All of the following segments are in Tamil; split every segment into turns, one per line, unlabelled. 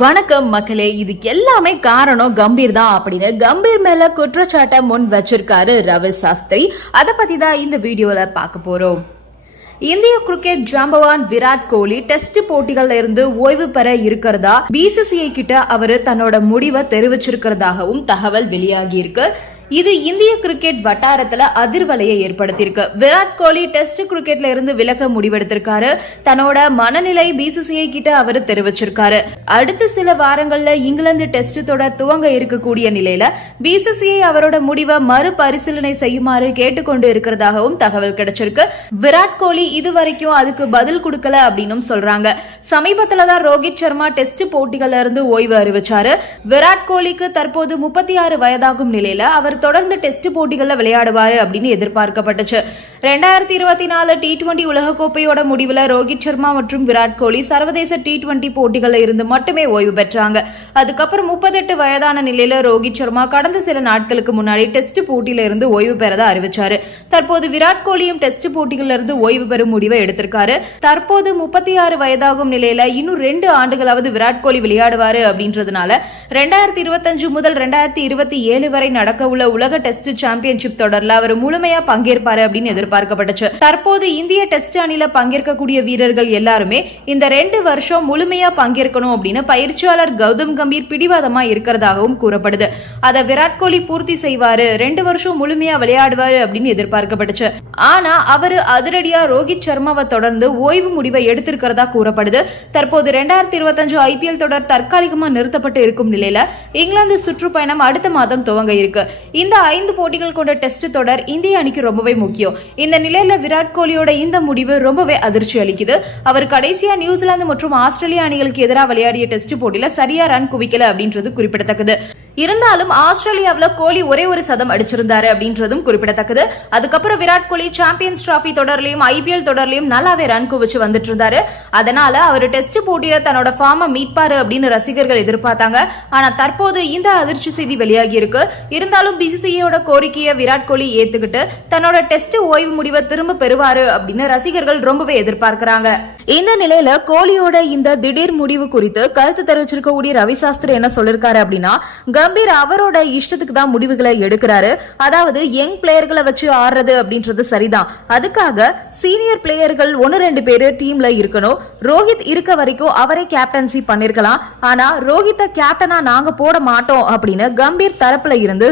வணக்கம் மக்களே இதுக்கு எல்லாமே காரணம் கம்பீர் தான் அப்படின்னு கம்பீர் மேல குற்றச்சாட்டை முன் வச்சிருக்காரு ரவி சாஸ்திரி. அதை பத்தி தான் இந்த வீடியோல பார்க்க போறோம். இந்திய கிரிக்கெட் ஜாம்பவான் விராட் கோலி டெஸ்ட் போட்டிகள்ல இருந்து ஓய்வு பெற இருக்கிறதா? பிசிசிஐ கிட்ட அவரு தன்னோட முடிவை தெரிவிச்சிருக்கிறதாகவும் தகவல் வெளியாகி இருக்கு. இது இந்திய கிரிக்கெட் வட்டாரத்துல அதிர்வலையை ஏற்படுத்தியிருக்கு. விராட் கோலி டெஸ்ட் கிரிக்கெட்ல இருந்து விலக முடிவெடுத்திருக்காரு. தன்னோட மனநிலை பிசிசிஐ கிட்ட அவர் தெரிவிச்சிருக்காரு. அடுத்த சில வாரங்கள்ல இங்கிலாந்து டெஸ்ட் தொடர் துவங்க இருக்கக்கூடிய நிலையில பிசிசிஐ அவரோட முடிவை மறுபரிசீலனை செய்யுமாறு கேட்டுக்கொண்டு இருக்கிறதாகவும் தகவல் கிடைச்சிருக்கு. விராட் கோலி இதுவரைக்கும் அதுக்கு பதில் கொடுக்கல அப்படின்னு சொல்றாங்க. சமீபத்துல தான் ரோஹித் சர்மா டெஸ்ட் போட்டிகள்ல இருந்து ஓய்வு அறிவிச்சாரு. விராட் கோலிக்கு தற்போது முப்பத்தி ஆறு வயதாகும் நிலையில அவர் தொடர்ந்து டெஸ்ட் போட்டிகளில் விளையாடுவாரு அப்படின்னு எதிர்பார்க்கப்பட்டுச்சு. ரெண்டாயிரத்தி இருபத்தி நாலு டி டுவெண்டி உலகக்கோப்பையோட முடிவில் ரோஹித் சர்மா மற்றும் விராட் கோலி சர்வதேச டி டுவெண்டி போட்டிகளில் இருந்து மட்டுமே ஓய்வு பெற்றாங்க. அதுக்கப்புறம் முப்பத்தெட்டு வயதான நிலையில் ரோஹித் சர்மா கடந்த சில நாட்களுக்கு முன்னாடி டெஸ்ட் போட்டியில இருந்து ஓய்வு பெறதா அறிவிச்சாரு. தற்போது விராட் கோலியும் டெஸ்ட் போட்டிகளில் இருந்து ஓய்வு பெறும் முடிவை எடுத்திருக்காரு. தற்போது முப்பத்தி ஆறு வயதாகும் நிலையில இன்னும் ரெண்டு ஆண்டுகளாவது விராட் கோலி விளையாடுவாரு அப்படின்றதுனால ரெண்டாயிரத்தி இருபத்தஞ்சு முதல் ரெண்டாயிரத்தி இருபத்தி ஏழு வரை நடக்க உள்ள உலக டெஸ்ட் சாம்பியன்ஷிப் தொடர்ல அவர் முழுமையா பங்கேற்பாரு அப்படின்னு எதிர்பார்க்கப்பட்டுச்சு. தற்போது இந்திய டெஸ்ட் அணில பங்கேற்கக்கூடிய வீரர்கள் எல்லாருமே இந்த ரெண்டு வருஷம் முழுமையா பங்கேற்கணும் அப்படின்னு பயிற்சியாளர் கௌதம் கம்பீர் பிடிவாதமா இருக்கிறதாகவும் கூறப்படுது. அதை விராட் கோலி பூர்த்தி செய்வாரு ரெண்டு வருஷம் முழுமையா விளையாடுவாரு அப்படின்னு எதிர்பார்க்கப்பட்டுச்சு. ஆனா அவரு அதிரடியா ரோஹித் சர்மாவை தொடர்ந்து ஓய்வு முடிவை எடுத்திருக்கிறதா கூறப்படுது. தற்போது ரெண்டாயிரத்தி இருபத்தஞ்சு ஐபிஎல் தொடர் தற்காலிகமா நிறுத்தப்பட்டு இருக்கும் நிலையில இங்கிலாந்து சுற்றுப்பயணம் அடுத்த மாதம் துவங்க இருக்கு. இந்த ஐந்து போட்டிகள் கொண்ட டெஸ்ட் தொடர் இந்திய அணிக்கு ரொம்பவே முக்கியம். இந்த நிலையில விராட் கோலியோட இந்த முடிவு ரொம்பவே அதிர்ச்சி அளிக்குது. அவர் கடைசியா நியூசிலாந்து மற்றும் ஆஸ்திரேலியா அணிகளுக்கு எதிராக விளையாடிய டெஸ்ட் போட்டியில சரியா ரன் குவிக்கல அப்படின்றது குறிப்பிடத்தக்கது. இருந்தாலும் ஆஸ்திரேலியாவில் கோலி ஒரே ஒரு சதம் அடிச்சிருந்தாரு அப்படின்றதும் குறிப்பிடத்தக்கது. அதுக்கப்புறம் விராட் கோலி சாம்பியன்ஸ் டிராபி தொடர்லயும் ஐபிஎல் தொடர்லயும் நல்லாவே ரன் குவிச்சு வந்துட்டு இருந்தாரு அதனால அவர் டெஸ்ட் போட்டியில தன்னோட ஃபார்மை மீட்பாரு அப்படின்னு ரசிகர்கள் எதிர்பார்த்தாங்க. ஆனா தற்போது இந்த அதிர்ச்சி செய்தி வெளியாகி இருக்கு. இருந்தாலும் பிசிசிஐயோட கோரிக்கையை விராட் கோலி ஏத்துக்கிட்டு தன்னோட டெஸ்ட் ஓய்வு முடிவை திரும்ப பெறுவாரு அப்படின்னு ரசிகர்கள் ரொம்பவே எதிர்பார்க்கிறாங்க. இந்த நிலையில கோலியோட இந்த திடீர் முடிவு குறித்து கருத்து தெரிவிச்சிருக்கக்கூடிய ரவி சாஸ்திரி என்ன சொல்லிருக்காரு அப்படின்னா கம்பீர் அவரோட இஷ்டத்துக்கு தான் முடிவுகளை எடுக்கிறாரு. அதாவது யங் பிளேயர்களை வச்சு ஆடுறது அப்படின்றது சரிதான். அதுக்காக சீனியர் பிளேயர்கள் ஒன்னு ரெண்டு பேரு டீம்ல இருக்கணும். ரோஹித் இருக்க வரைக்கும் அவரே கேப்டன்சி பண்ணிருக்கலாம். ஆனா ரோஹித்தை கேப்டனா நாங்க போட மாட்டோம் அப்படின்னு கம்பீர் தரப்புல இருந்து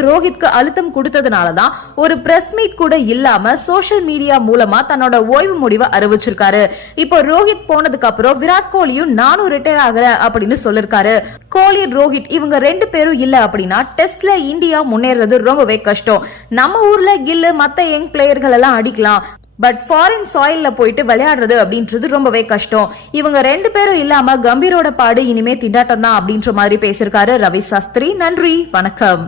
அளவுக்கு அழுத்தம் கொடுத்ததுனால தான் ஒரு பிரஸ் மீட் கூட இல்லாம சோஷியல் மீடியா மூலமா தன்னோட ஓய்வு முடிவை அறிவிச்சிருக்காரு. இப்போ ரோஹித் போனதுக்கு அப்புறம் விராட் கோலியும் நானும் ரிட்டையர் ஆகிறேன் அப்படின்னு சொல்லிருக்காரு. கோலி ரோஹித் இவங்க ரெண்டு பேரும் இல்ல அப்படின்னா டெஸ்ட்ல இந்தியா முன்னேறது ரொம்பவே கஷ்டம். நம்ம ஊர்ல கில்லு மத்த யங் பிளேயர்கள் எல்லாம் அடிக்கலாம். பட் ஃபாரின் சாயில்ல போயிட்டு விளையாடுறது அப்படின்றது ரொம்பவே கஷ்டம். இவங்க ரெண்டு பேரும் இல்லாம கம்பீரோட பாடு இனிமே திண்டாட்டம் தான் அப்படின்ற மாதிரி பேசியிருக்காரு ரவி சாஸ்திரி. நன்றி வணக்கம்.